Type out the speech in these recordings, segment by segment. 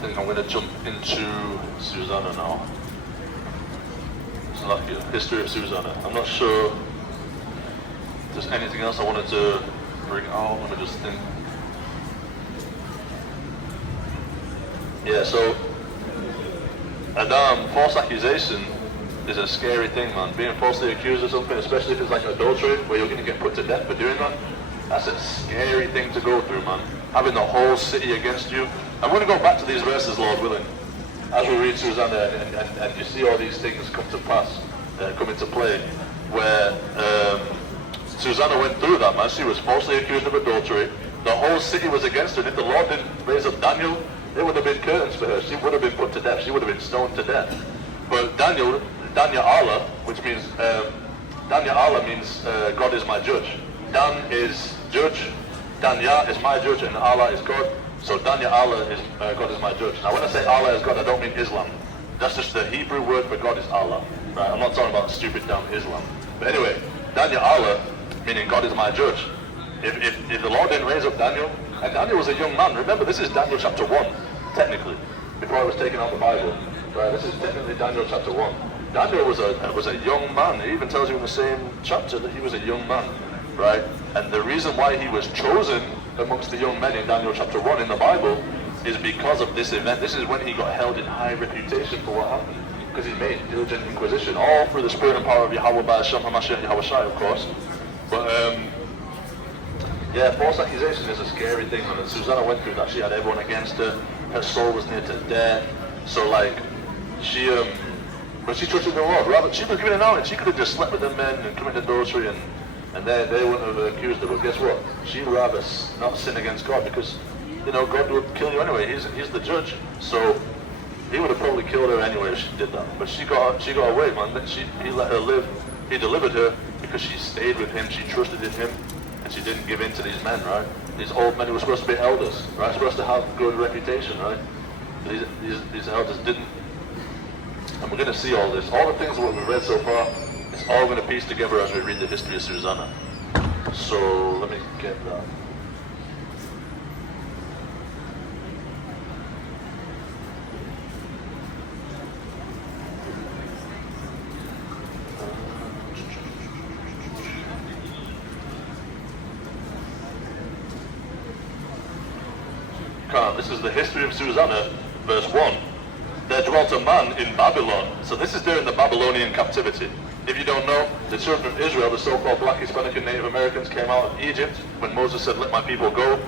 think I'm going to jump into Susanna now. It's like the history of Susanna. I'm not sure if there's anything else I wanted to bring out. Let me just think. Yeah, so false accusation is a scary thing, man. Being falsely accused of something, especially if it's like adultery, where you're going to get put to death for doing that, that's a scary thing to go through, man. Having the whole city against you. I'm going to go back to these verses, Lord willing, as we read Susanna, and you see all these things come to pass, come into play, where Susanna went through that, man. She was falsely accused of adultery. The whole city was against her, and if the Lord didn't raise up Daniel, there would have been curtains for her. She would have been put to death. She would have been stoned to death. But Daniel Allah, which means, Daniel Allah means God is my judge. Dan is judge, Danya is my judge, and Allah is God. So Daniel Allah is God is my judge. Now when I say Allah is God, I don't mean Islam. That's just the Hebrew word for God is Allah. Right? I'm not talking about stupid dumb Islam. But anyway, Daniel Allah, meaning God is my judge. If the Lord didn't raise up Daniel, and Daniel was a young man. Remember, this is Daniel chapter 1, technically, before it was taken out of the Bible. Right? This is technically Daniel chapter 1. Daniel was a young man. It even tells you in the same chapter that he was a young man, right? And the reason why he was chosen amongst the young men in Daniel chapter 1 in the Bible is because of this event. This is when he got held in high reputation for what happened, because he made diligent inquisition, all through the spirit and power of Yahweh by Hashem HaMashiach Yahweh Shai, of course. But yeah, false accusation is a scary thing, and Susanna went through that. She had everyone against her. Her soul was near to death. So like, but she trusted the Lord. Rather, she was given an out. She could have just slept with them men and committed adultery, and they wouldn't have accused her. But guess what? She'd rather not sin against God, because God would kill you anyway. He's the judge. So he would have probably killed her anyway if she did that. But she got away, man. He let her live. He delivered her because she stayed with him. She trusted in him. She didn't give in to these men, right? These old men who were supposed to be elders, right? Supposed to have good reputation, right? These elders didn't. And we're going to see all this. All the things that we've read so far, it's all going to piece together as we read the history of Susanna. So let me get that. This is the history of Susanna, verse 1. There dwelt a man in Babylon. So this is during the Babylonian captivity. If you don't know, the children of Israel, the so-called Black, Hispanic, and Native Americans, came out of Egypt when Moses said, let my people go,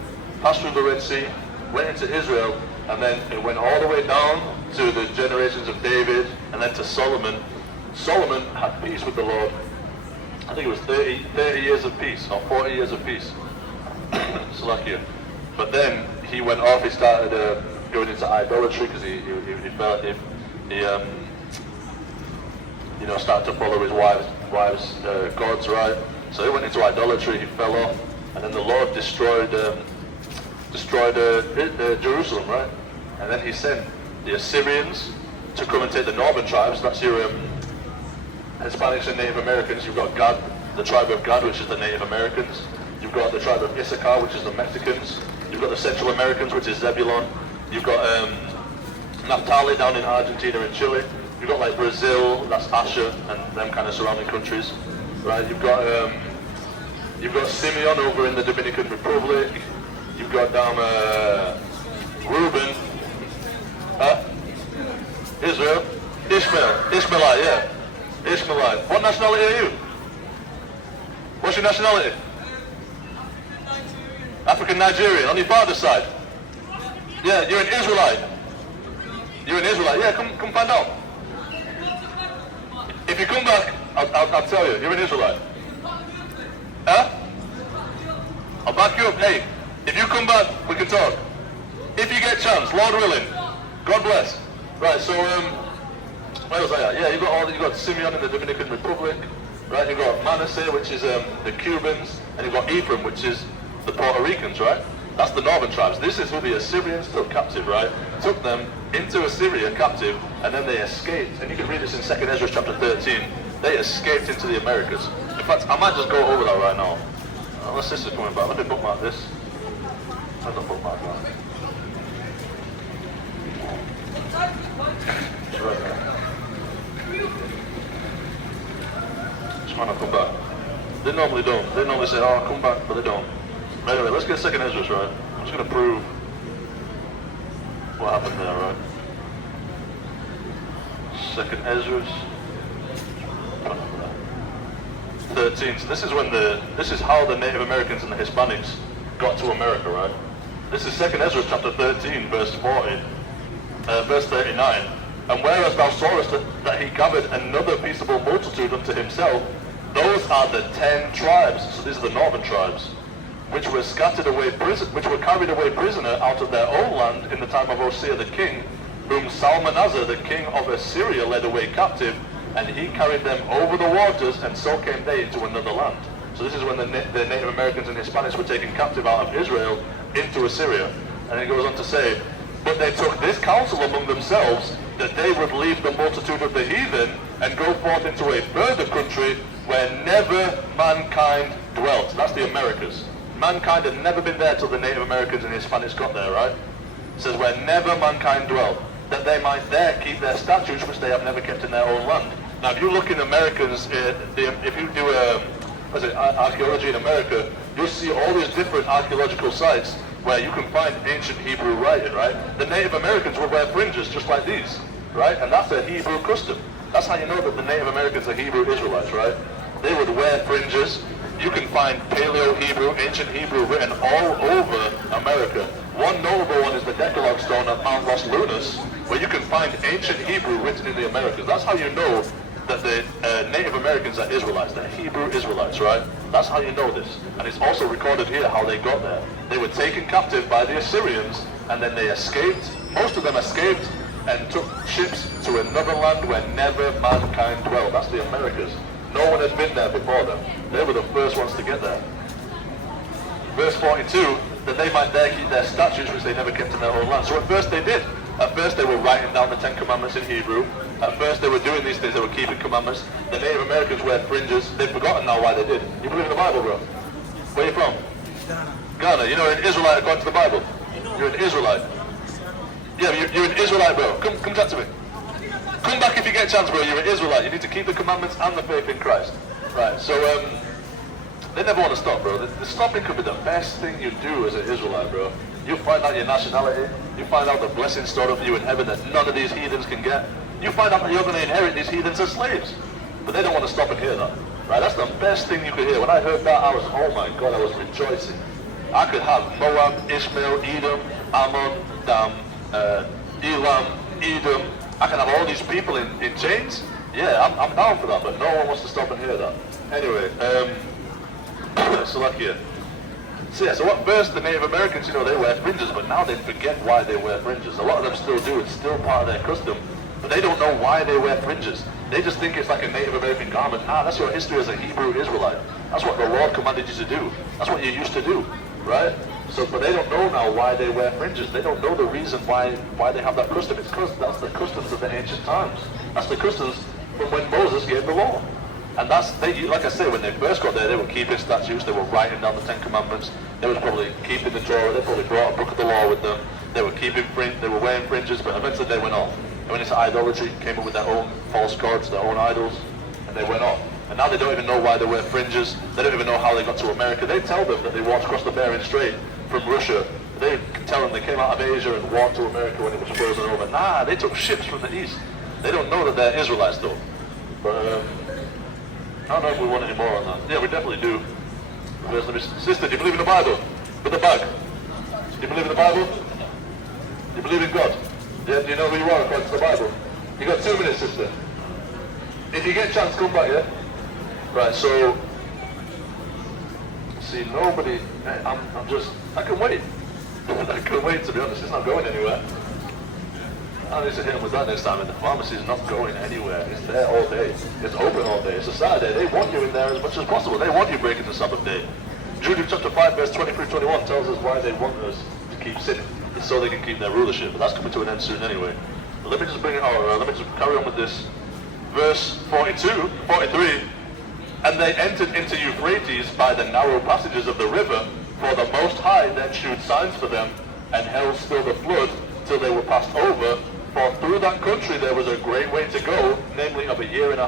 passed through the Red Sea, went into Israel, and then it went all the way down to the generations of David, and then to Solomon. Solomon had peace with the Lord. I think it was 30 years of peace, or 40 years of peace. Salakia. But then he went off. He started going into idolatry because he felt he started to follow his wives' gods, right? So he went into idolatry. He fell off, and then the Lord destroyed Jerusalem, right? And then he sent the Assyrians to come and take the northern tribes. That's your Hispanics and Native Americans. You've got Gad, the tribe of Gad, which is the Native Americans. You've got the tribe of Issachar, which is the Mexicans. You've got the Central Americans, which is Zebulon. You've got Naphtali down in Argentina and Chile. You've got like Brazil, that's Asher, and them kind of surrounding countries, right? You've got Simeon over in the Dominican Republic. You've got down Reuben, Israel, Ishmaelite, yeah, Ishmaelite. What nationality are you? What's your nationality? African Nigerian, on your father's side. Yeah, you're an Israelite. You're an Israelite. Yeah, come find out. If you come back, I'll tell you. You're an Israelite. Huh? I'll back you up. Hey, if you come back, we can talk. If you get a chance, Lord willing. God bless. Right. So where was I at? Yeah, you got Simeon in the Dominican Republic. Right. You got Manasseh, which is the Cubans, and you got Ephraim, which is the Puerto Ricans, right? That's the northern tribes. This is who the Assyrians took captive, right? Took them into Assyria captive, and then they escaped. And you can read this in 2nd Ezra chapter 13. They escaped into the Americas. In fact, I might just go over that right now. My sister's coming back. Let me bookmark this. I don't bookmark that. Why not come back? They normally don't. They normally say, oh, come back, but they don't. But anyway, let's get 2nd Ezra, right? I'm just going to prove what happened there, right? 2nd Ezra 13. So this is how the Native Americans and the Hispanics got to America, right? This is 2nd Ezra chapter 13, verse 39. And whereas thou sawest that he gathered another peaceable multitude unto himself, those are the 10 tribes, so these are the northern tribes, which were carried away prisoner out of their own land in the time of Hosea the king, whom Salmanazar the king of Assyria led away captive, and he carried them over the waters, and so came they into another land. So this is when the Native Americans and Hispanics were taken captive out of Israel into Assyria. And it goes on to say, but they took this counsel among themselves, that they would leave the multitude of the heathen, and go forth into a further country where never mankind dwelt. That's the Americas. Mankind had never been there till the Native Americans and Hispanics got there, right? It says where never mankind dwelt, that they might there keep their statutes which they have never kept in their own land. Now if you look in Americans, if you do archaeology in America, you'll see all these different archaeological sites where you can find ancient Hebrew writing, right? The Native Americans would wear fringes just like these, right? And that's a Hebrew custom. That's how you know that the Native Americans are Hebrew Israelites, right? They would wear fringes. You can find Paleo-Hebrew, ancient Hebrew written all over America. One notable one is the Decalogue stone at Mount Los Lunas, where you can find ancient Hebrew written in the Americas. That's how you know that the Native Americans are Israelites. They're Hebrew Israelites, right? That's how you know this. And it's also recorded here how they got there. They were taken captive by the Assyrians, and then they escaped. Most of them escaped and took ships to another land where never mankind dwelt. That's the Americas. No one had been there before them. They were the first ones to get there. Verse 42, that they might there keep their statutes which they never kept in their own land. So at first they did. At first they were writing down the 10 Commandments in Hebrew. At first they were doing these things, they were keeping commandments. The Native Americans wear fringes. They've forgotten now why they did. You believe in the Bible, bro? Where are you from? Ghana. You know you're an Israelite according to the Bible? You're an Israelite. Yeah, you're an Israelite, bro. Come chat to me. Come back if you get a chance, bro. You're an Israelite. You need to keep the commandments and the faith in Christ. Right, so they never want to stop, bro. The stopping could be the best thing you do as an Israelite, bro. You find out your nationality. You find out the blessing stored up for you in heaven that none of these heathens can get. You find out that you're going to inherit these heathens as slaves. But they don't want to stop and hear that. Right, that's the best thing you could hear. When I heard that, I was, oh my God, I was rejoicing. I could have Moab, Ishmael, Edom, Ammon, Elam, Edom. I can have all these people in chains. Yeah, I'm down for that, but no one wants to stop and hear that. Anyway, Salakia. So yeah, so at first the Native Americans, you know, they wear fringes, but now they forget why they wear fringes. A lot of them still do, it's still part of their custom, but they don't know why they wear fringes. They just think it's like a Native American garment. That's your history as a Hebrew Israelite. That's what the Lord commanded you to do. That's what you used to do, right? So, but they don't know now why they wear fringes. They don't know the reason why they have that custom. It's because that's the customs of the ancient times. That's the customs from when Moses gave the law. And like I say, when they first got there, they were keeping statutes, they were writing down the 10 Commandments, they were probably keeping the Torah, they probably brought a book of the law with them, they were wearing fringes, but eventually they went off. They went into idolatry, came up with their own false gods, their own idols, and they went off. And now they don't even know why they wear fringes, they don't even know how they got to America. They tell them that they walked across the Bering Strait from Russia. They tell them they came out of Asia and walked to America when it was frozen over. Nah, they took ships from the east. They don't know that they're Israelites though. But I don't know if we want any more on that. Yeah, we definitely do. Sister, do you believe in the Bible? With the bag. Do you believe in the Bible? Do you believe in God? Yeah, do you know who you are according to the Bible? You got 2 minutes, sister. If you get a chance, come back, yeah? Right, so see, nobody, I can wait. I can wait, to be honest. It's not going anywhere. I need to hit them with that next time. And the pharmacy is not going anywhere. It's there all day. It's open all day. It's a Saturday. They want you in there as much as possible. They want you breaking the Sabbath day. Jude chapter 5 verse 23-21 tells us why they want us to keep sinning. It's so they can keep their rulership. But that's coming to an end soon anyway. But let me just bring it out. Let me just carry on with this. Verse 43. And they entered into Euphrates by the narrow passages of the river, for the Most High then shewed signs for them, and held still the flood till they were passed over. For through that country there was a great way to go, namely of 1.5 years,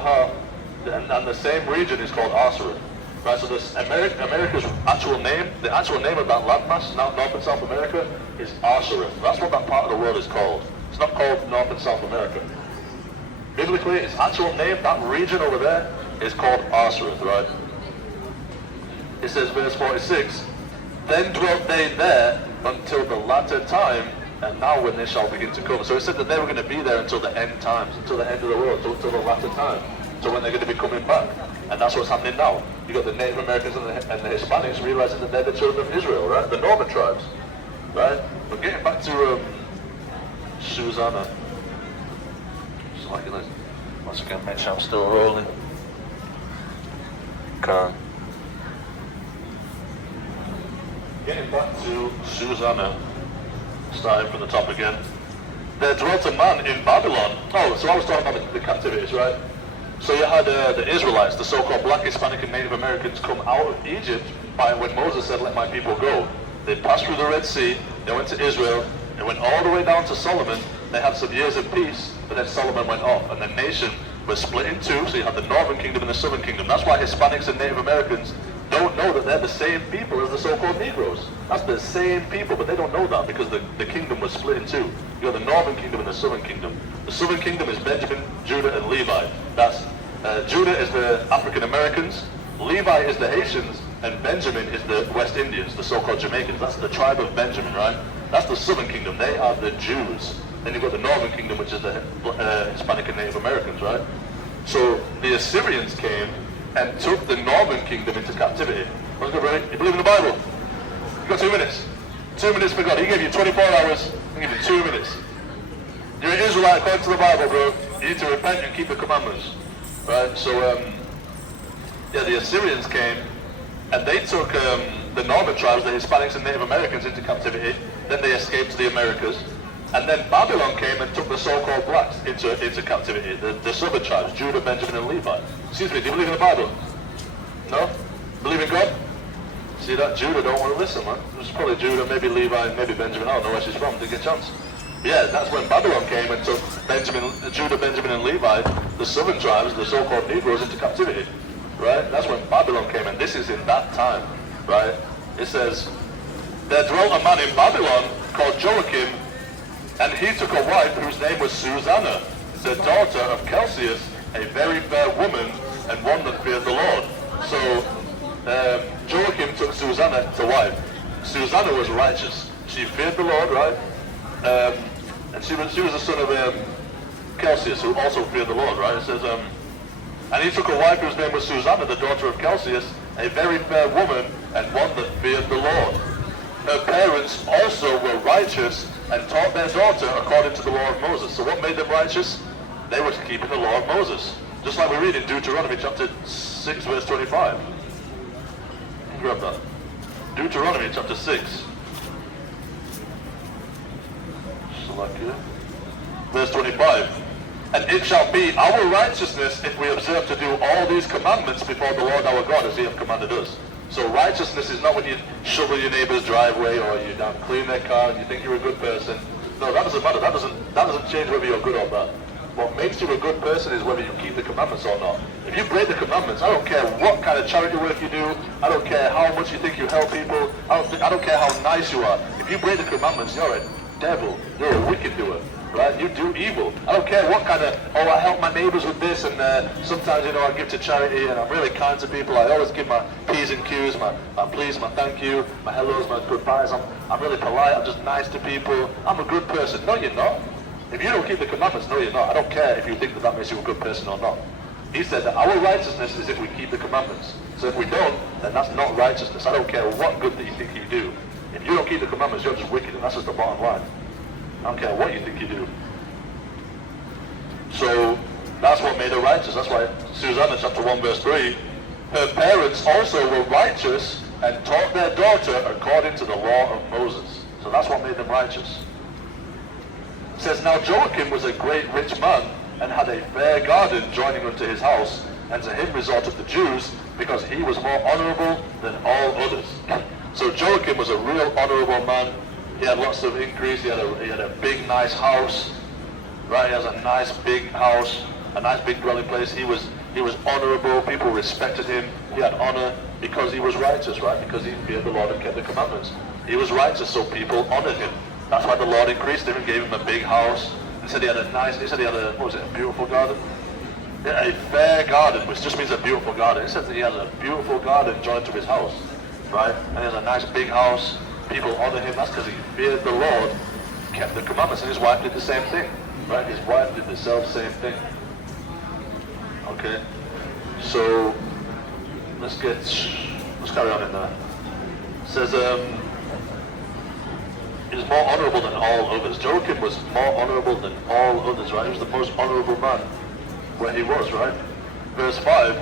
And the same region is called Osiris. Right, so this America's actual name, the actual name of that landmass, now North and South America, is Osiris. That's what that part of the world is called. It's not called North and South America. Biblically, its actual name, that region over there, is called Osiris, right? It says, verse 46, then dwelt they there until the latter time, and now when they shall begin to come. So it said that they were going to be there until the end times, until the end of the world, until the latter time. So when they're going to be coming back. And that's what's happening now. You got the Native Americans and the Hispanics realizing that they're the children of Israel, right? The northern tribes, right? But getting back to Susanna. Just like this. Once again, make sure I'm still rolling. Okay. Getting back to Susanna, starting from the top again. There dwelt a man in Babylon. Oh, so I was talking about the captivities, right? So you had the Israelites, the so-called black, Hispanic, and Native Americans come out of Egypt by when Moses said, let my people go. They passed through the Red Sea, they went to Israel, they went all the way down to Solomon. They had some years of peace, but then Solomon went off, and the nation was split in two, so you had the northern kingdom and the southern kingdom. That's why Hispanics and Native Americans don't know that they're the same people as the so-called Negroes. That's the same people, but they don't know that because the kingdom was split in two. You have the northern kingdom and the southern kingdom. The southern kingdom is Benjamin, Judah, and Levi. That's Judah is the African Americans, Levi is the Haitians, and Benjamin is the West Indians, the so-called Jamaicans. That's the tribe of Benjamin, right? That's the southern kingdom. They are the Jews. Then you've got the northern kingdom, which is the Hispanic and Native Americans, right? So the Assyrians came and took the northern kingdom into captivity. What's good, brother? You believe in the Bible? You got 2 minutes. 2 minutes for God. He gave you 24 hours. He gave you 2 minutes. You're an Israelite according to the Bible, bro. You need to repent and keep the commandments. Right? So, yeah, the Assyrians came and they took the northern tribes, the Hispanics and Native Americans, into captivity. Then they escaped to the Americas. And then Babylon came and took the so-called blacks into captivity, the southern tribes, Judah, Benjamin, and Levi. Excuse me, do you believe in the Bible? No? Believe in God? See that? Judah don't want to listen, man. It's probably Judah, maybe Levi, and maybe Benjamin. I don't know where she's from, didn't get a chance. Yeah, that's when Babylon came and took Judah, Benjamin, and Levi, the southern tribes, the so-called Negroes, into captivity. Right? That's when Babylon came, and this is in that time. Right? It says, there dwelt a man in Babylon called Joachim, and he took a wife whose name was Susanna, the daughter of Celsius, a very fair woman, and one that feared the Lord. So, Joachim took Susanna to wife. Susanna was righteous. She feared the Lord, right? And she was the son of Celsius, who also feared the Lord, right? It says, and he took a wife whose name was Susanna, the daughter of Celsius, a very fair woman, and one that feared the Lord. Her parents also were righteous and taught their daughter according to the law of Moses. So what made them righteous? They were keeping the law of Moses. Just like we read in Deuteronomy chapter 6, verse 25. Grab that. Deuteronomy chapter 6. Verse 25. And it shall be our righteousness if we observe to do all these commandments before the Lord our God as he hath commanded us. So righteousness is not when you shovel your neighbor's driveway or you don't clean their car and you think you're a good person. No, that doesn't matter. That doesn't change whether you're good or bad. What makes you a good person is whether you keep the commandments or not. If you break the commandments, I don't care what kind of charity work you do. I don't care how much you think you help people. I don't care how nice you are. If you break the commandments, you're a devil. You're a wicked doer. Right? You do evil. I don't care what kind of, oh, I help my neighbors with this, and sometimes, I give to charity, and I'm really kind to people. I always give my P's and Q's, my please, my thank you, my hellos, my goodbyes. I'm really polite. I'm just nice to people. I'm a good person. No, you're not. If you don't keep the commandments, no, you're not. I don't care if you think that makes you a good person or not. He said that our righteousness is if we keep the commandments. So if we don't, then that's not righteousness. I don't care what good that you think you do. If you don't keep the commandments, you're just wicked, and that's just the bottom line. I don't care what you think you do. So that's what made her righteous. That's why Susanna chapter 1 verse 3, her parents also were righteous and taught their daughter according to the law of Moses. So that's what made them righteous. It says, now Joachim was a great rich man and had a fair garden joining unto his house, and to him resorted the Jews, because he was more honorable than all others. So Joachim was a real honorable man. He had lots of increase. He had a big, nice house. Right? He has a nice big house, a nice big dwelling place. He was He was honorable. People respected him. He had honor because he was righteous, right? Because he feared the Lord and kept the commandments. He was righteous, so people honored him. That's why the Lord increased him and gave him a big house. He said he had a what was it, a beautiful garden? Yeah, a fair garden, which just means a beautiful garden. It says that he has a beautiful garden joined to his house, right? And he has a nice big house. People honor him. That's because he feared the Lord, kept the commandments, and his wife did the same thing, right? His wife did the same thing. Okay, so let's carry on in there. It says he was more honorable than all others. Joachim was more honorable than all others, right? He was the most honorable man where he was, right? Verse 5,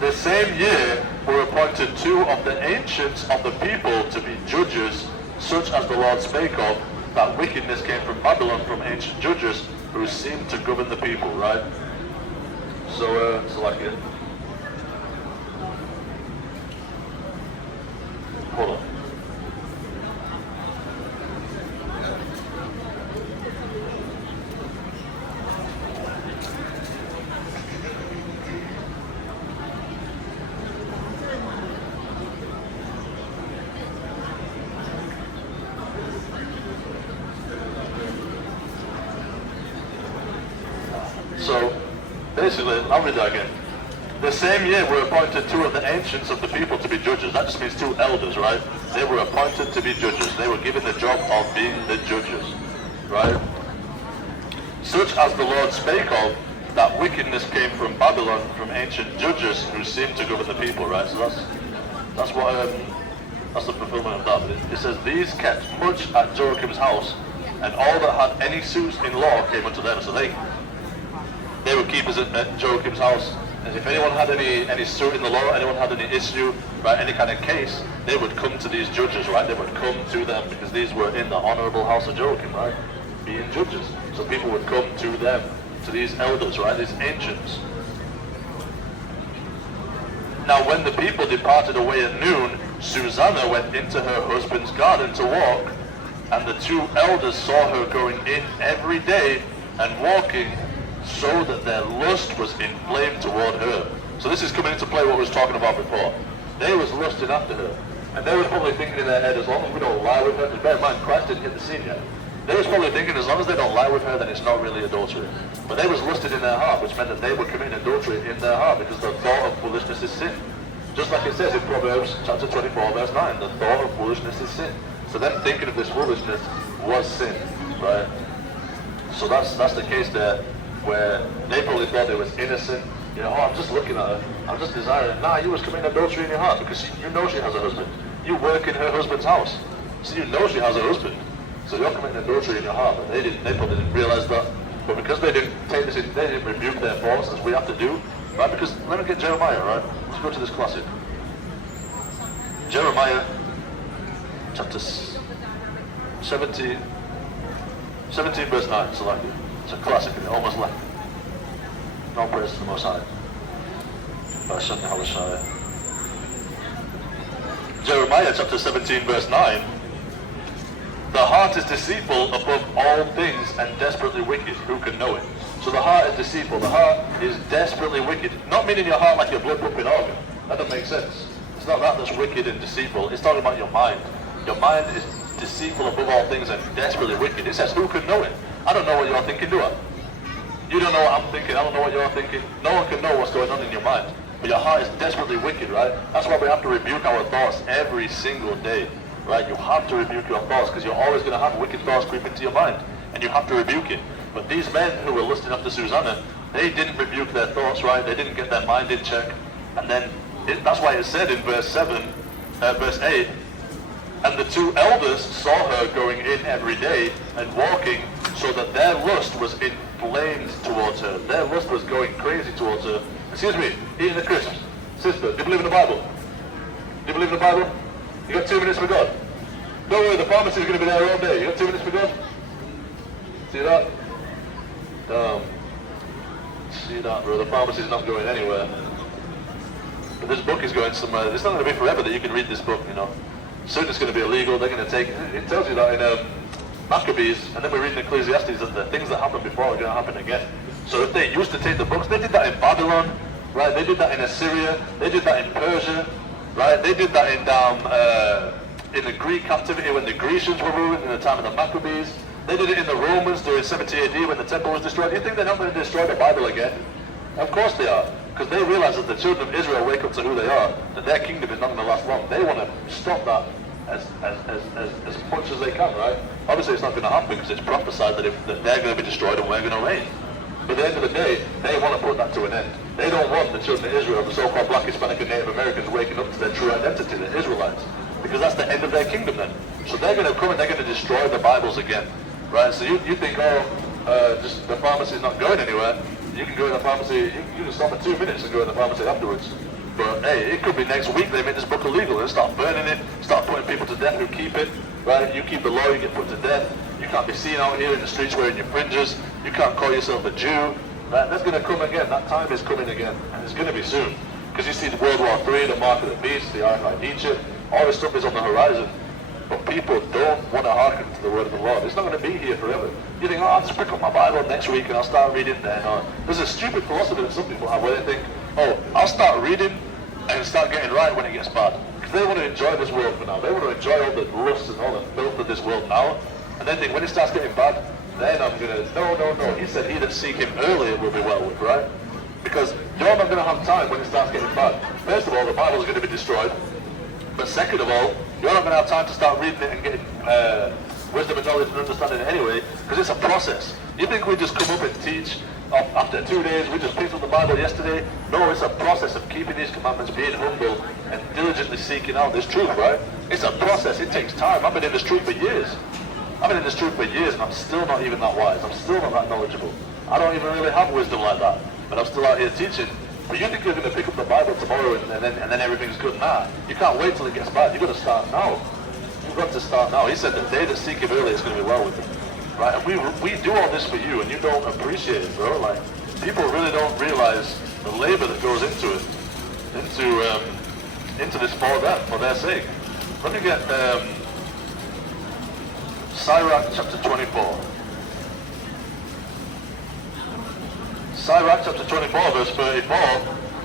the same year were appointed 2 of the ancients of the people to be judges, such as the Lord spake of, that wickedness came from Babylon, from ancient judges, who seemed to govern the people, right? So like it. Hold on. So, basically, I'll read that again. The same year were appointed 2 of the ancients of the people to be judges. That just means 2 elders, right? They were appointed to be judges. They were given the job of being the judges, right? Such as the Lord spake of, that wickedness came from Babylon, from ancient judges who seemed to govern the people, right? So that's the fulfillment of that. It says, these kept much at Joachim's house, and all that had any suits in law came unto them. So they were keepers at Joachim's house. And if anyone had any suit in the law, anyone had any issue, right, any kind of case, they would come to these judges, right? They would come to them because these were in the honorable house of Joachim, right? Being judges. So people would come to them, to these elders, right? These ancients. Now when the people departed away at noon, Susanna went into her husband's garden to walk, and the 2 elders saw her going in every day and walking, so that their lust was inflamed toward her. So this is coming into play what we was talking about before. They was lusting after her. And they was probably thinking in their head, as long as we don't lie with her, because bear in mind, Christ didn't hit the scene yet. They was probably thinking, as long as they don't lie with her, then it's not really adultery. But they was lusted in their heart, which meant that they were committing adultery in their heart, because the thought of foolishness is sin. Just like it says in Proverbs chapter 24, verse 9, the thought of foolishness is sin. So them thinking of this foolishness was sin, right? So that's the case there, where they probably thought they was innocent. You know, oh, I'm just looking at her, I'm just desiring her. Nah, you was committing adultery in your heart, because you know she has a husband. You work in her husband's house, so you know she has a husband. So you're committing adultery in your heart, but they probably didn't realize that. But because they didn't take this in, they didn't rebuke their thoughts, as we have to do, right? Because let me get Jeremiah, right? Let's go to this classic. Jeremiah, chapter 17 verse 9, so like it. It's a classic, and it almost left. No praise to the Most High. Jeremiah chapter 17 verse 9. The heart is deceitful above all things and desperately wicked. Who can know it? So the heart is deceitful. The heart is desperately wicked. Not meaning your heart like your blood pumping organ. That doesn't make sense. It's not that that's wicked and deceitful. It's talking about your mind. Your mind is deceitful above all things and desperately wicked. It says, who can know it? I don't know what you're thinking, do I? You don't know what I'm thinking. I don't know what you're thinking. No one can know what's going on in your mind. But your heart is desperately wicked, right? That's why we have to rebuke our thoughts every single day, right? You have to rebuke your thoughts, because you're always going to have wicked thoughts creep into your mind, and you have to rebuke it. But these men who were lusting after Susanna, they didn't rebuke their thoughts, right? They didn't get their mind in check. And then that's why it said in verse 8, and the 2 elders saw her going in every day and walking, so that their lust was inflamed towards her. Their lust was going crazy towards her. Excuse me, eating the crisps. Sister, do you believe in the Bible? Do you believe in the Bible? You got 2 minutes for God. Don't worry, the pharmacy is going to be there all day. You got 2 minutes for God? See that? See that, bro? The pharmacy is not going anywhere. But this book is going somewhere. It's not going to be forever that you can read this book, you know. Soon it's going to be illegal. They're going to take it. Tells you that in Maccabees, and then we read in Ecclesiastes that the things that happened before are going to happen again. So if they used to take the books, they did that in Babylon. right? They did that in Assyria. They did that in Persia, right? They did that in the Greek captivity when the Grecians were ruling in the time of the Maccabees. They did it in the Romans during 70 AD when the temple was destroyed. You think they're not going to destroy the Bible again? Of course they are, because they realize that the children of Israel wake up to who they are, that their kingdom is not going to last long. They want to stop that as much as they can, right? Obviously it's not going to happen because it's prophesied that they're going to be destroyed and we're going to reign. But at the end of the day, they want to put that to an end. They don't want the children of Israel, the so-called Black, Hispanic, and Native Americans waking up to their true identity, the Israelites, because that's the end of their kingdom then. So they're going to come and they're going to destroy the Bibles again, right? So you think, just the pharmacy is not going anywhere. You can go in the pharmacy, you can stop for 2 minutes and go in the pharmacy afterwards. But hey, it could be next week they make this book illegal and start burning it, start putting people to death who keep it, right? You keep the law, you get put to death. You can't be seen out here in the streets wearing your fringes. You can't call yourself a Jew. Right? That's going to come again. That time is coming again. And it's going to be soon. Because you see the World War III, the mark of the beast, the RFID chip, all this stuff is on the horizon. But people don't want to hearken to the word of the Lord. It's not going to be here forever. You think, I'll just pick up my Bible next week and I'll start reading then. Or there's a stupid philosophy that some people have where they think, I'll start reading and start getting right when it gets bad. Because they want to enjoy this world for now. They want to enjoy all the lust and all the filth of this world now. And then think, when it starts getting bad, then I'm going to, no. He said, he that seek him earlier will be well with, right? Because you're not going to have time when it starts getting bad. First of all, the Bible is going to be destroyed. But second of all, you're not going to have time to start reading it and getting wisdom and knowledge and understanding it anyway, because it's a process. You think we just come up and teach after 2 days, we just picked up the Bible yesterday? No, it's a process of keeping these commandments, being humble, and diligently seeking out this truth, right? It's a process. It takes time. I've been in this truth for years. I've been in this truth for years, and I'm still not even that wise. I'm still not that knowledgeable. I don't even really have wisdom like that, but I'm still out here teaching. But you think you're going to pick up the Bible tomorrow and then everything's good? Nah, you can't wait till it gets bad. You've got to start now. You've got to start now. He said the day that seek him early is going to be well with him. Right? And we do all this for you, and you don't appreciate it, bro. Like, people really don't realize the labor that goes into it, into this for them, for their sake. Let me get Sirach chapter 24. Sirach chapter 24, verse 34.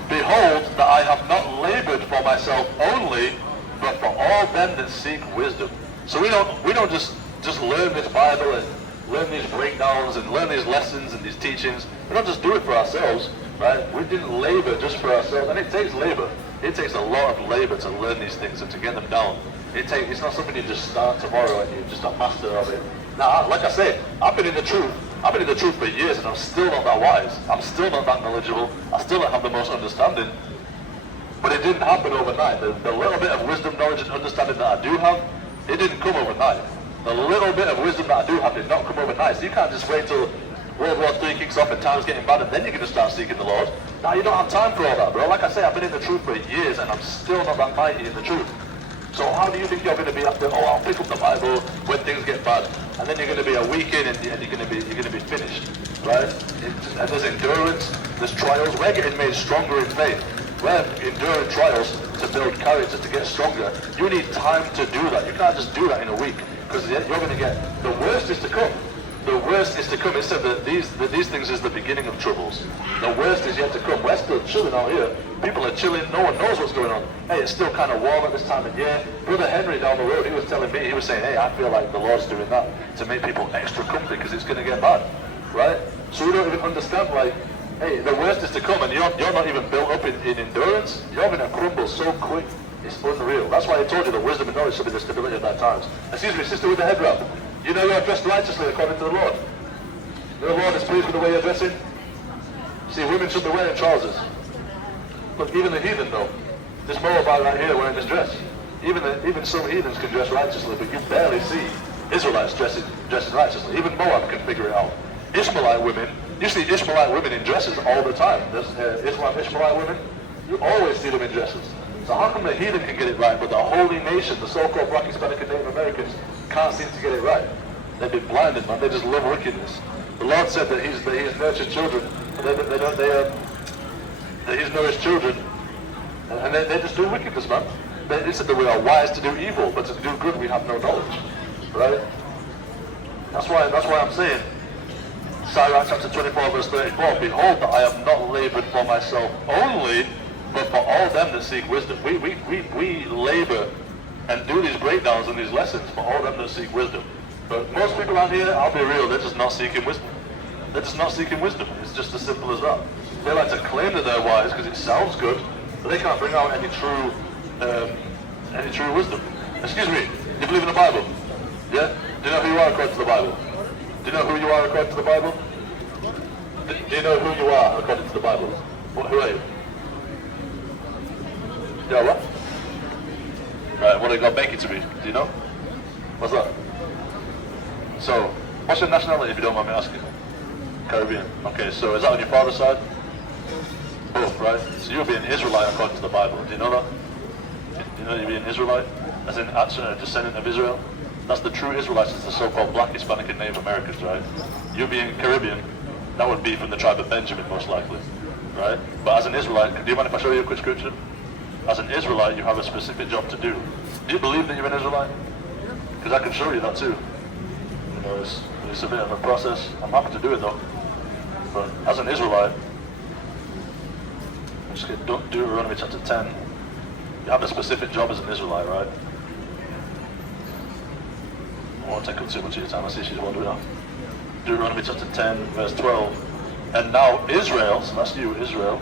Behold, that I have not labored for myself only, but for all them that seek wisdom. So we don't just learn this Bible and learn these breakdowns and learn these lessons and these teachings. We don't just do it for ourselves, right? We didn't labor just for ourselves, and it takes labor. It takes a lot of labor to learn these things and to get them down. It's not something you just start tomorrow and you're just a master of it. Now, like I say, I've been in the truth for years, and I'm still not that wise. I'm still not that knowledgeable. I still don't have the most understanding. But it didn't happen overnight. The little bit of wisdom, knowledge, and understanding that I do have, it didn't come overnight. The little bit of wisdom that I do have did not come overnight. So you can't just wait till World War III kicks off and time's getting bad and then you're going to start seeking the Lord. Now, you don't have time for all that, bro. Like I say, I've been in the truth for years and I'm still not that mighty in the truth. So how do you think you're going to be after, I'll pick up the Bible when things get bad, and then you're going to be a week in and you're going to be finished, right? And there's endurance, there's trials. We're getting made stronger in faith. We're enduring trials to build character, to get stronger. You need time to do that. You can't just do that in a week, because you're going to get, the worst is to come. The worst is to come. It said that these things is the beginning of troubles. The worst is yet to come. We're still chilling out here. People are chilling. No one knows what's going on. Hey, it's still kind of warm at this time of year. Brother Henry down the road, he was telling me, he was saying, hey, I feel like the Lord's doing that to make people extra comfy because it's going to get bad, right? So we don't even understand, like, hey, the worst is to come, and you're not even built up in endurance. You're going to crumble so quick. It's unreal. That's why I told you the wisdom and knowledge should be the stability of that times. Excuse me, sister with the head wrap. You know you're dressed righteously according to the Lord. The Lord is pleased with the way you're dressing. See, women should be wearing trousers. Look, even the heathen though. This Moabite right here wearing this dress. Even some heathens can dress righteously, but you barely see Israelites dressing righteously. Even Moab can figure it out. Ishmaelite women, you see Ishmaelite women in dresses all the time. There's Ishmaelite women, you always see them in dresses. So how come the heathen can get it right, but the holy nation, the so-called Black, Hispanic, and Native Americans, can't seem to get it right? They've been blinded, man. They just love wickedness. The Lord said that He's nurtured children. That He's nourished children, and they just do wickedness, man. They said that we are wise to do evil, but to do good we have no knowledge, right? That's why I'm saying, Sirach chapter 24 verse 34, behold that I have not labored for myself only, but for all them that seek wisdom. We labor and do these breakdowns and these lessons for all them that seek wisdom. But most people around here, I'll be real, they're just not seeking wisdom. They're just not seeking wisdom. It's just as simple as that. They like to claim that they're wise because it sounds good, but they can't bring out any true wisdom. Excuse me, you believe in the Bible? Yeah? Do you know who you are according to the Bible? Do you know who you are according to the Bible? Do you know who you are according to the Bible? Who are you? Yeah, what? Right, what did God make you to be? Do you know? What's that? So, what's your nationality if you don't mind me asking? Caribbean. Okay, so is that on your father's side? Both, right? So you'll be an Israelite according to the Bible. Do you know that? Do you know you'll be an Israelite? As in actually a descendant of Israel? That's the true Israelites, it's the so-called Black, Hispanic, and Native Americans, right? You being Caribbean, that would be from the tribe of Benjamin, most likely, right? But as an Israelite, do you mind if I show you a quick scripture? As an Israelite, you have a specific job to do. Do you believe that you're an Israelite? Because I can show you that too. You know, it's a bit of a process. I'm happy to do it though. But as an Israelite, let's get Deuteronomy chapter 10. You have a specific job as an Israelite, right? I won't take up too much of your time. I see she's wandering off. Deuteronomy chapter 10, verse 12. And now Israel, so that's you, Israel,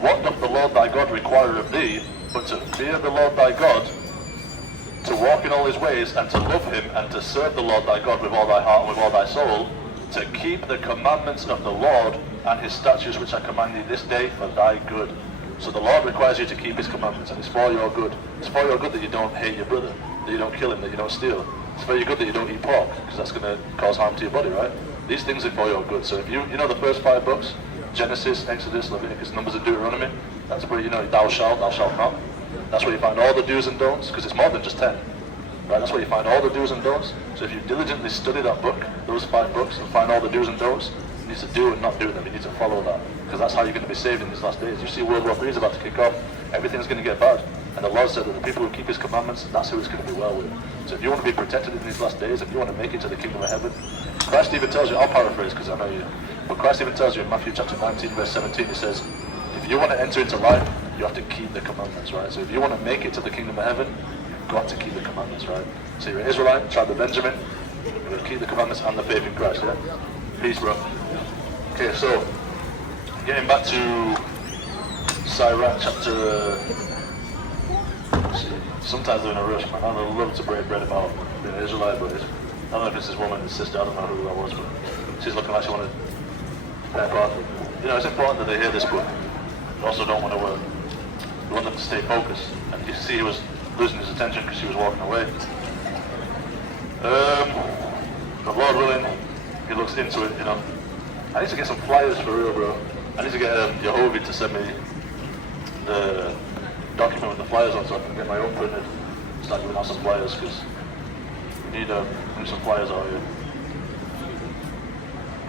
what doth the Lord thy God require of thee, but to fear the Lord thy God, to walk in all his ways, and to love him, and to serve the Lord thy God with all thy heart and with all thy soul, to keep the commandments of the Lord and his statutes which I command thee this day for thy good. So the Lord requires you to keep his commandments, and it's for your good. It's for your good that you don't hate your brother, that you don't kill him, that you don't steal. It's for your good that you don't eat pork, because that's going to cause harm to your body, right? These things are for your good. So if you know the first 5 books, Genesis, Exodus, Leviticus, Numbers, and Deuteronomy, that's where you know thou shalt not. That's where you find all the do's and don'ts, because it's more than just 10. Right? That's where you find all the do's and don'ts. So if you diligently study that book, those 5 books, and find all the do's and don'ts, you need to do and not do them. You need to follow that, because that's how you're going to be saved in these last days. You see World War III is about to kick off. Everything's going to get bad. And the Lord said that the people who keep his commandments, that's who it's going to be well with. So if you want to be protected in these last days, if you want to make it to the kingdom of heaven, Christ even tells you, I'll paraphrase because I know you, but Christ even tells you in Matthew chapter 19 verse 17, he says, if you want to enter into life, you have to keep the commandments, right? So if you want to make it to the kingdom of heaven, you've got to keep the commandments, right? So you're an Israelite, tribe of Benjamin, you've got to keep the commandments and the faith in Christ, yeah? Peace, bro. Okay, so, getting back to Sirach chapter... See, sometimes they're in a rush, man. I would love to break bread about being an Israelite, but I don't know if it's this woman, his sister, I don't know who that was, but she's looking like she wanted their part. You know, it's important that they hear this, but you also don't want to, you want them to stay focused. And you see he was losing his attention because she was walking away. But Lord willing, he looks into it, you know. I need to get some flyers for real, bro. I need to get Yehovah to send me the document with the flyers on so I can get my own printed. Start giving out some flyers because we need some flyers out here.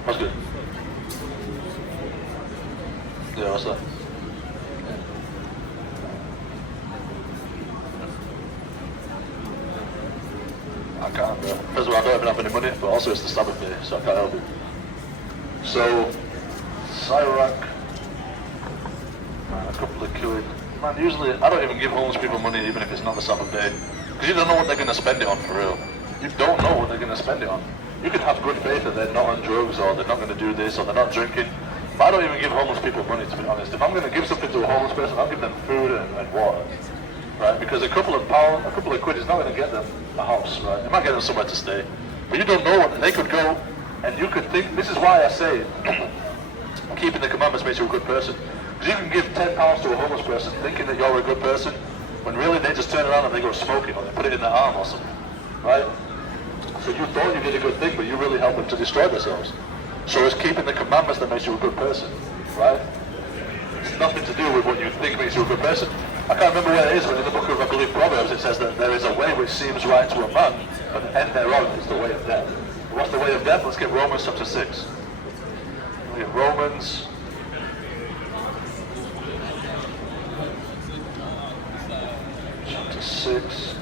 That's good. Yeah, what's that? I can't, bro. First of all, I don't even have any money, but also it's the Sabbath day, so I can't help it. So, Sirach, a couple of quid. Man, usually, I don't even give homeless people money even if it's not the Sabbath day. Because you don't know what they're going to spend it on for real. You don't know what they're going to spend it on. You can have good faith that they're not on drugs or they're not going to do this or they're not drinking. But I don't even give homeless people money, to be honest. If I'm going to give something to a homeless person, I'll give them food and water. Right? Because a couple of pounds, a couple of quid is not going to get them a house, right? It might get them somewhere to stay. But you don't know what, they could go and you could think, this is why I say keeping the commandments makes you a good person. Because you can give £10 to a homeless person thinking that you're a good person, when really they just turn around and they go smoking or they put it in their arm or something, right? So you thought you did a good thing, but you really helped them to destroy themselves. So it's keeping the commandments that makes you a good person, right? It's nothing to do with what you think makes you a good person. I can't remember where it is, but in the book of, I believe, Proverbs, it says that there is a way which seems right to a man, but the end thereof is the way of death. What's the way of death? Let's get Romans chapter 6. We get Romans chapter 6.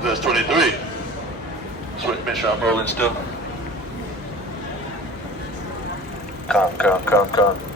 verse 23. So make sure I'm rolling still. Come.